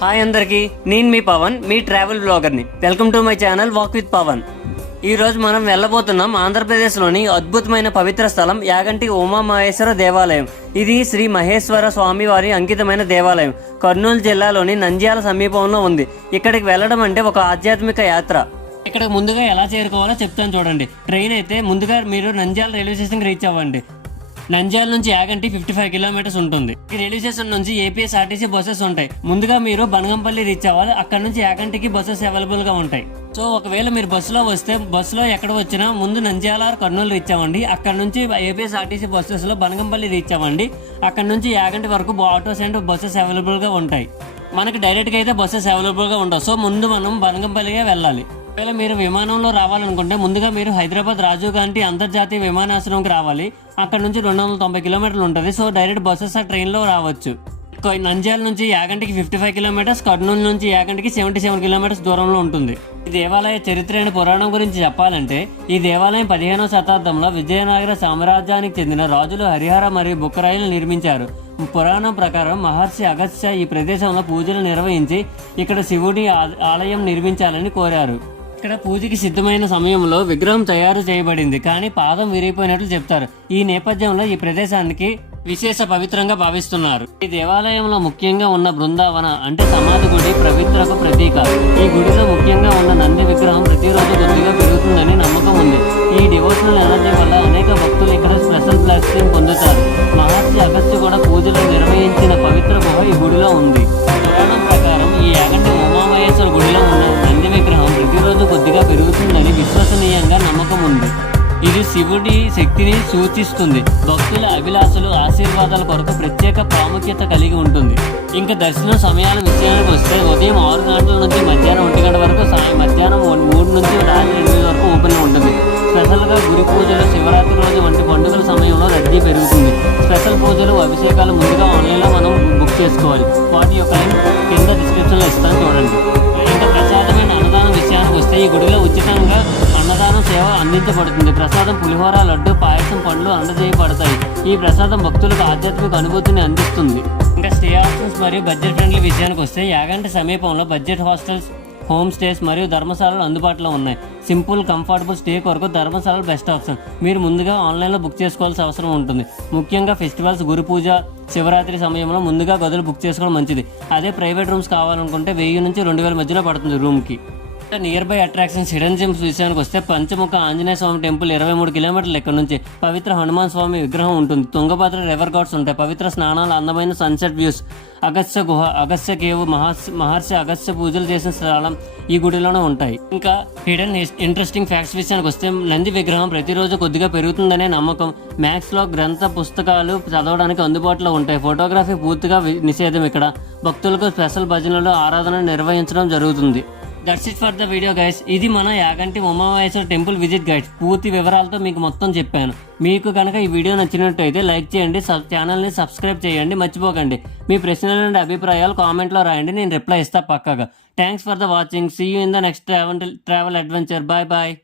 Hi అందరికీ నేను మీ పవన్ మీ travel బ్లాగర్ని. Welcome to my channel walk with Pavan. ఈ రోజు మనం వెళ్ళబోతున్నాం ఆంధ్రప్రదేశ్లోని అద్భుతమైన పవిత్ర స్థలం యాగంటి ఉమామహేశ్వర దేవాలయం. ఇది శ్రీ మహేశ్వర స్వామి వారి అంకితమైన దేవాలయం. కర్నూలు జిల్లాలోని నంద్యాల సమీపంలో ఉంది. ఇక్కడికి వెళ్ళడం అంటే ఒక ఆధ్యాత్మిక యాత్ర. ఇక్కడ ముందుగా ఎలా చేరుకోవాలో చెప్తాను చూడండి. ట్రైన్ అయితే ముందుగా మీరు నంద్యాల రైల్వే స్టేషన్కి రీచ్ అవ్వండి. నంద్యాల నుంచి యాగంటి ఫిఫ్టీ ఫైవ్ కిలోమీటర్స్ ఉంటుంది. ఈ రైల్వే స్టేషన్ నుంచి ఏపీఎస్ఆర్టీసీ బస్సెస్ ఉంటాయి. ముందుగా మీరు బనగంపల్లి రీచ్ అవ్వాలి. అక్కడ నుంచి యాగంటికి బస్సెస్ అవైలబుల్గా ఉంటాయి. సో ఒకవేళ మీరు బస్సులో వస్తే బస్సులో ఎక్కడ వచ్చినా ముందు నంద్యాల కర్నూలు రీచ్ అవ్వండి. అక్కడ నుంచి ఏపీఎస్ఆర్టీసీ బస్సెస్లో బనగంపల్లి రీచ్ అవ్వండి. అక్కడ నుంచి యాగంటి వరకు ఆటోస్ అండ్ బస్సెస్ అవైలబుల్గా ఉంటాయి. మనకి డైరెక్ట్గా అయితే బస్సెస్ అవైలబుల్గా ఉంటాయి ఉండవు. సో ముందు మనం బనగంపల్లిగా వెళ్ళాలి. ఒకవేళ మీరు విమానంలో రావాలనుకుంటే ముందుగా మీరు హైదరాబాద్ రాజీవ్ గాంధీ అంతర్జాతీయ విమానాశ్రయంకి రావాలి. అక్కడ నుంచి రెండు వందల తొంభై కిలోమీటర్లు ఉంటుంది. సో డైరెక్ట్ బస్సెస్ ఆ ట్రైన్లో రావచ్చు. నంద్యాల నుంచి యాగంటికి ఫిఫ్టీ ఫైవ్ కిలోమీటర్స్ కర్నూలు నుంచి యాగంటికి సెవెంటీ సెవెన్ కిలోమీటర్స్ దూరంలో ఉంటుంది. ఈ దేవాలయ చరిత్ర అయిన పురాణం గురించి చెప్పాలంటే ఈ దేవాలయం పదిహేనవ శతాబ్దంలో విజయనగర సామ్రాజ్యానికి చెందిన రాజులు హరిహర మరియు బుక్కరాయిలు నిర్మించారు. పురాణం ప్రకారం మహర్షి అగస్త్య ఈ ప్రదేశంలో పూజలు నిర్వహించి ఇక్కడ శివుడి ఆలయం నిర్మించాలని కోరారు. ఇక్కడ పూజకి సిద్ధమైన సమయంలో విగ్రహం తయారు చేయబడింది కానీ పాదం విరిగిపోయినట్లు చెప్తారు. ఈ నేపథ్యంలో ఈ ప్రదేశానికి విశేష పవిత్రంగా భావిస్తున్నారు. ఈ దేవాలయంలో ముఖ్యంగా ఉన్న బృందావన అంటే సమాధి గుడి పవిత్రకు ప్రతీక. ఈ గుడిలో ముఖ్యంగా ఉన్న నంది విగ్రహం ప్రతిరోజు కొద్దిగా పెరుగుతుందని నమ్మకం ఉంది. ఈ డివోషనల్ ఎనర్జీ వల్ల అనేక భక్తులు ఇక్కడ స్పెషల్ బ్లెస్సింగ్ పొందుతారు. మహర్షి అగస్త్య కూడా పూజలు నిర్వహించిన పవిత్ర గుహ ఈ గుడిలో ఉంది. శివుడి శక్తిని సూచిస్తుంది. భక్తుల అభిలాషలు ఆశీర్వాదాల కొరకు ప్రత్యేక ప్రాముఖ్యత కలిగి ఉంటుంది. ఇంకా దర్శనం సమయాల విషయానికి వస్తే ఉదయం ఆరు గంటల నుంచి మధ్యాహ్నం ఒంటి గంట వరకు సాయం మధ్యాహ్నం మూడు నుంచి రాత్రి ఎనిమిది వరకు ఓపెన్ ఉంటుంది. స్పెషల్గా గురి పూజలు శివరాత్రి రోజు వంటి పండుగల సమయంలో రద్దీ పెరుగుతుంది. స్పెషల్ పూజలు అభిషేకాలు ముందుగా ఆన్లైన్లో మనం బుక్ చేసుకోవాలి. వాటి యొక్క లింక్ కింద డిస్క్రిప్షన్లో ఇస్తాను చూడండి. ఇంకా ప్రసాదమైన అన్నదానం విషయానికి వస్తే ఈ గుడిలో ఉచితంగా అన్నదానం సేవ అందించబడుతుంది. ప్రసాదం పులిహోర లడ్డు పాయసం పండ్లు అందజేయబడతాయి. ఈ ప్రసాదం భక్తులకు ఆధ్యాత్మిక అనుభూతిని అందిస్తుంది. ఇంకా స్టే ఆప్షన్స్ మరియు బడ్జెట్ ఫ్రెండ్లీ విషయానికి వస్తే యాగంటి సమీపంలో బడ్జెట్ హాస్టల్స్ హోమ్ స్టేస్ మరియు ధర్మశాలలు అందుబాటులో ఉన్నాయి. సింపుల్ కంఫర్టబుల్ స్టే కొరకు ధర్మశాలలు బెస్ట్ ఆప్షన్. మీరు ముందుగా ఆన్లైన్లో బుక్ చేసుకోవాల్సిన అవసరం ఉంటుంది. ముఖ్యంగా ఫెస్టివల్స్ గురు పూజ శివరాత్రి సమయంలో ముందుగా గదులు బుక్ చేసుకోవడం మంచిది. అదే ప్రైవేట్ రూమ్స్ కావాలనుకుంటే వెయ్యి నుంచి రెండు వేల మధ్యలో పడుతుంది రూమ్కి. Near by attractions hidden gems విషయానికి వస్తే పంచముఖ ఆంజనేయ స్వామి టెంపుల్ ఇరవై మూడు కిలోమీటర్ల ఇక్కడ నుంచి పవిత్ర హనుమాన్ స్వామి విగ్రహం ఉంటుంది. తుంగభద్ర రివర్ గార్డ్స్ ఉంటాయి. పవిత్ర స్నానాలు అందమైన సన్సెట్ వ్యూస్ అగస్య గుహ అగస్య కేవ్ మహర్షి మహర్షి అగస్త్య పూజలు చేసిన స్థలం ఈ గుడిలోనే ఉంటాయి. ఇంకా హిడెన్ ఇంట్రెస్టింగ్ ఫ్యాక్ట్స్ విషయానికి వస్తే నంది విగ్రహం ప్రతిరోజు కొద్దిగా పెరుగుతుందనే నమ్మకం. మ్యాథ్స్లో గ్రంథ పుస్తకాలు చదవడానికి అందుబాటులో ఉంటాయి. ఫోటోగ్రఫీ పూర్తిగా నిషేధం ఇక్కడ. భక్తులకు స్పెషల్ భజనలు ఆరాధన నిర్వహించడం జరుగుతుంది. That's it for the video guys ఇది మన Yaganti Umamaheshwara temple visit guides పూర్తి వివరాలతో మీకు మొత్తం చెప్పాను. మీకు కనుక ఈ వీడియో నచ్చినట్టయితే లైక్ చేయండి సబ్ ఛానల్ని సబ్స్క్రైబ్ చేయండి మర్చిపోకండి. మీ ప్రశ్నలు అండ్ అభిప్రాయాలు కామెంట్లో రాయండి నేను రిప్లై ఇస్తా పక్కాగా. Thanks for the watching see you in the next travel travel adventure bye bye